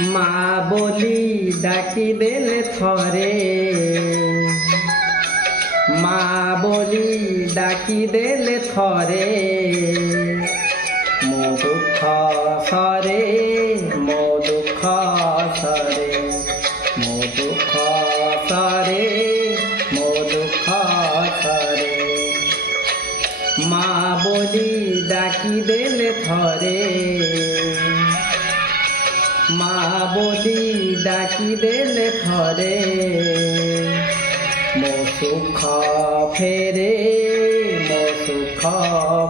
মা বলি ডাকি দেলে থরে, মা বলি ডাকি দেলে থরে, ମୋ ଦୁଃଖ ସରେ, ମୋ ଦୁଃଖ ସରେ, ମୋ ଦୁଃଖ ସରେ, ମୋ ଦୁଃଖ ସରେ। ମା ବୋଲି ଡାକି ଦେଲେ ଥରେ, ମା ବୋଲି ଡାକି ଦେଲେ ଥରେ, ମୋ ସୁଖ ଫେରେ, ମୋ ସୁଖ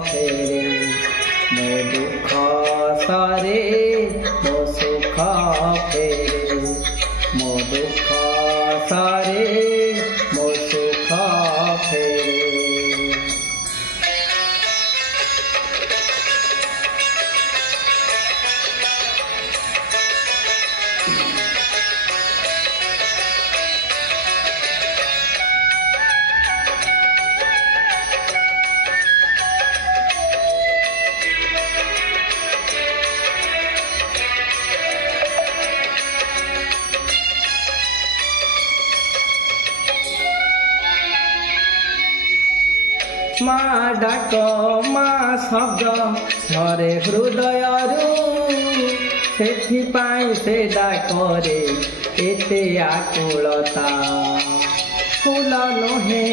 ଫେରେ, ମୋ ଦୁଃଖ ସରେ, ମୋ ସୁଖ ଫେରେ, ମୋ ଦୁଃଖ ସରେ, ମୋ ସୁଖ ଫେରେ। মা ডাক মা শব্দ ঝরে হৃদয়ରୁ, ସେଥିପାଇଁ ସେ ଡାକରେ ଏତେ ଆକୁଳତା। ଫୁଲ ନୁହେଁ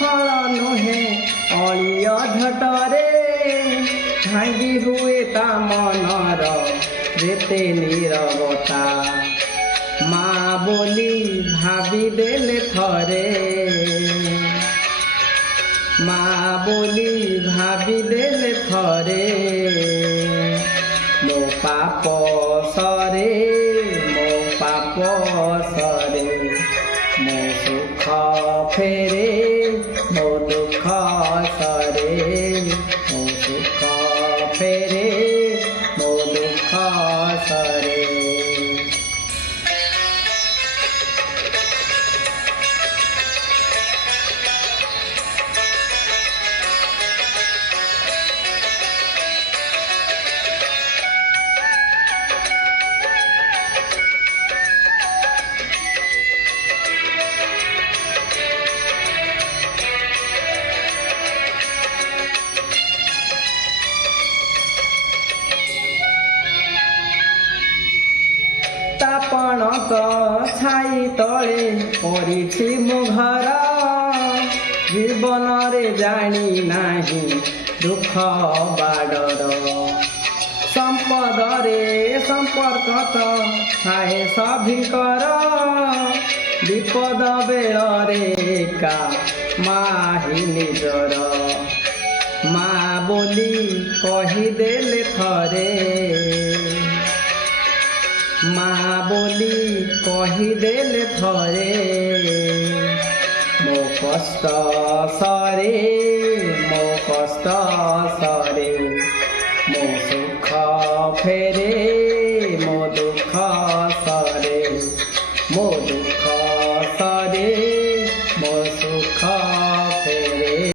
ଫଳ ନୁହେଁ ଅଳିଅ ଝଟରେ, ଭାଙ୍ଗି ହୁଏ ତା ମନର ଯେତେ ନୀରବତା। ମା ବୋଲି ଭାବିଦେଲେ ଥରେ, ମା ବୋଲି ଭାବିଦେଲେ ଥରେ, ମୋ ପାପ ସରେ, ମୋ ପାପ ସରେ, ମୋ ସୁଖ ଫେରେ, ମୋ ଦୁଃଖ ସରେ, ମୋ ସୁଖ ଫେରେ, ମୋ ଦୁଃଖ ସରେ। ତାପଣକ ଛାଇ ତଳେ ପଡ଼ିଛି ମୋ ଘର, ଜୀବନରେ ଜାଣି ନାହିଁ ଦୁଃଖ ବାଡ଼ର। ସମ୍ପଦରେ ସମ୍ପର୍କ ତ ଥାଏ ସଭିଙ୍କର, ବିପଦ ବେଳରେ ଏକା ମା ହିଁ ନିଜର। ମା ବୋଲି କହିଦେଲେ ଥରେ, ମା ବୋଲି କହିଦେଲେ ଥରେ, ମୋ କଷ୍ଟ ସରେ, ମୋ କଷ୍ଟ ସରେ।